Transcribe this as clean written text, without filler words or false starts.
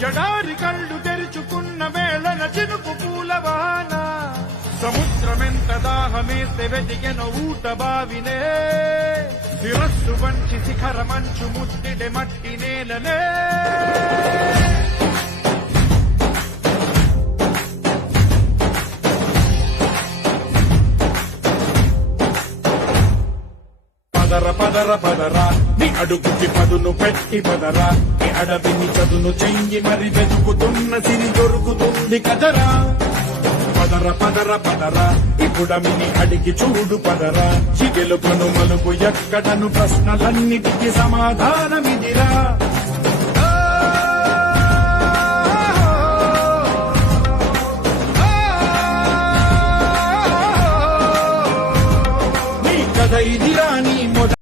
జడారి కళ్ళు తెరుచుకున్న వేళన చినుకు పూలవాన సముద్రమెంత దాహమేస్తే వెతికెన ఊట బావినే శిరస్సు వంచి శిఖర మంచు ముద్దిడే మట్టి నేలనే పదర పదర పదరా నీ అడుగుకి పదును పెట్టి పదరా నీ అడవిని చదును చెయ్యి మరి వెతుకుతున్న సిరి దొరుకుతుంది కదరా పదర పదర పదరా ఇప్పుడమిని అడిగి చూడు పదరా చిగెలుపను మలుపు ఎక్కడను ప్రశ్నలన్నిటికీ సమాధానమిదిరా నీ కథ ఇదిరా నీ